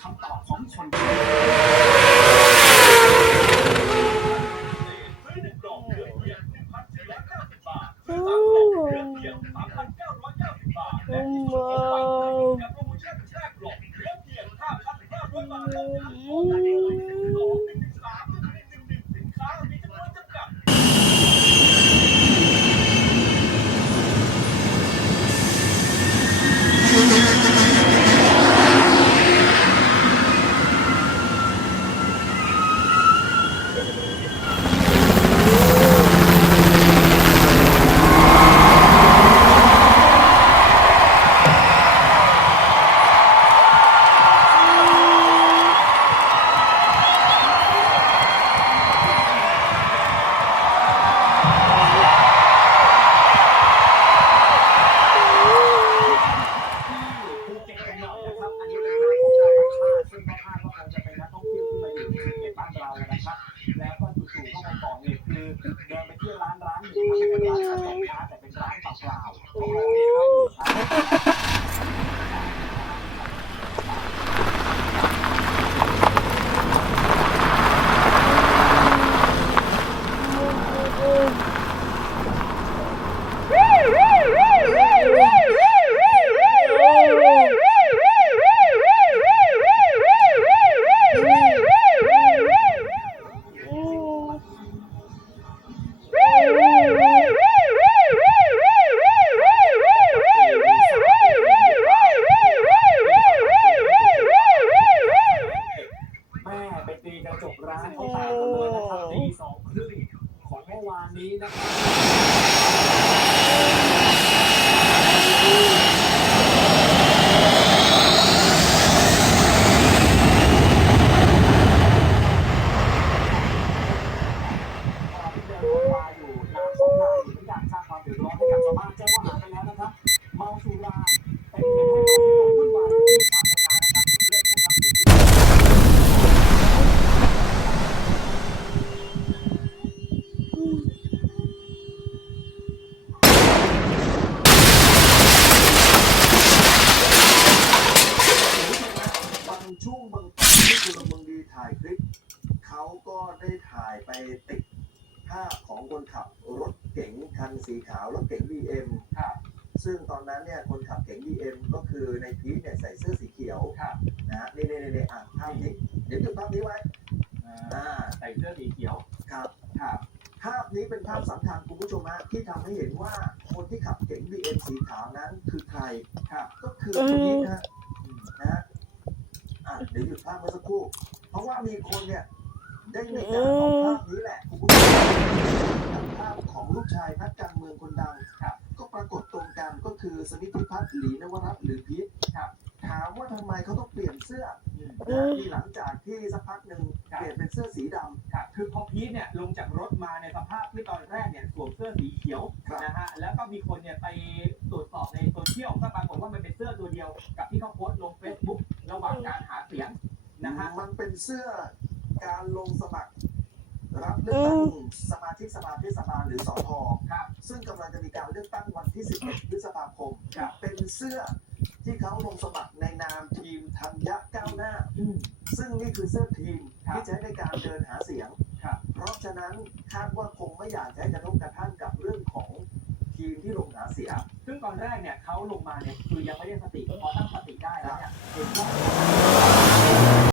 คือคำตอบของคนภูานเปล่าๆเขาบอกให้เข้าอยู่ครับ แม่ไปตีกระจกร้านเขาแตกหมดเลยนะครับตีสองครึ่งของเมื่อวานนี้นะครับ ที่เดินวนวายอยู่นานสองนายไม่อยากสร้างความเดือดร้อนให้กับชาวบ้านแจ้งข้อหาไปแล้วนะครับ เมาสุราเป็นเหตุให้ตกวุ่นวายในที่สาธารณะนะครับส่วนเรื่องของทรัพย์สินที่ บางช่วงบางตอนที่พลเมืองดีถ่ายคลิป เขาก็ได้ถ่าย ไปติดภาพของคนขับรถเก๋งคันสีขาวรถเก๋ง BM ครับซึ่งตอนนั้นเนี่ยคนขับเก๋ง BM ก็คือในพีทเนี่ยใส่เสื้อสีเขียวครับนะฮะนี่นี่นี่อะภาพนี้เดี๋ยวหยุดภาพนี้ไว้อ่าอ่าใส่เสื้อสีเขียวครับครับภาพนี้เป็นภาพสำคัญคุณผู้ชมฮะที่ทำให้เห็นว่าคนที่ขับเก๋ง BM สีขาวนั้นคือใครครับก็คือพีทนะฮะนะฮะอะเดี๋ยวหยุดภาพเมื่อสักครู่ เพราะว่ามีคนเนี่ย ได้ในการเอาภาพนี้แหละคุณผู้ชมกับภาพของลูกชายนักการเมืองคนดังครับ ก็ปรากฏตรงกันก็คือสมิทธิพัฒน์หลีนวรัตน์หรือพีทครับถามว่าทำไมเขาต้องเปลี่ยนเสื้ออืมนะมีหลังจากที่สักพักหนึ่งครับเปลี่ยนเป็นเสื้อสีดำครับคือพอพีทเนี่ยลงจากรถมาในสภาพที่ตอนแรกเนี่ยสวมเสื้อสีเขียวครับนะฮะแล้วก็มีคนเนี่ยไปตรวจสอบในโซเชียลก็ปรากฏว่ามันเป็นเสื้อตัวเดียวกับที่เขาโพสต์ลง Facebook ระหว่างการหาเสียงนะฮะมันเป็นเสื้อ การลงสมัคร รับเลือกตั้งสมาชิกสภาเทศบาลหรือสพครับซึ่งกำลังจะมีการเลือกตั้งวันที่ 11 พฤษภาคมครับเป็นเสื้อที่เขาลงสมัครในนามทีมธัญญะก้าวหน้าอืมซึ่งนี่คือเสื้อทีมครับที่ใช้ในการเดินหาเสียงครับเพราะฉะนั้นคาดว่าคงไม่อยากจะให้กระทบกระทั่งกับเรื่องของทีมที่ลงหาเสียง ซึ่งตอนแรกเนี่ยเขาลงมาเนี่ยคือยังไม่ได้สติพอตั้งสติได้แล้วเนี่ยเห็นว่า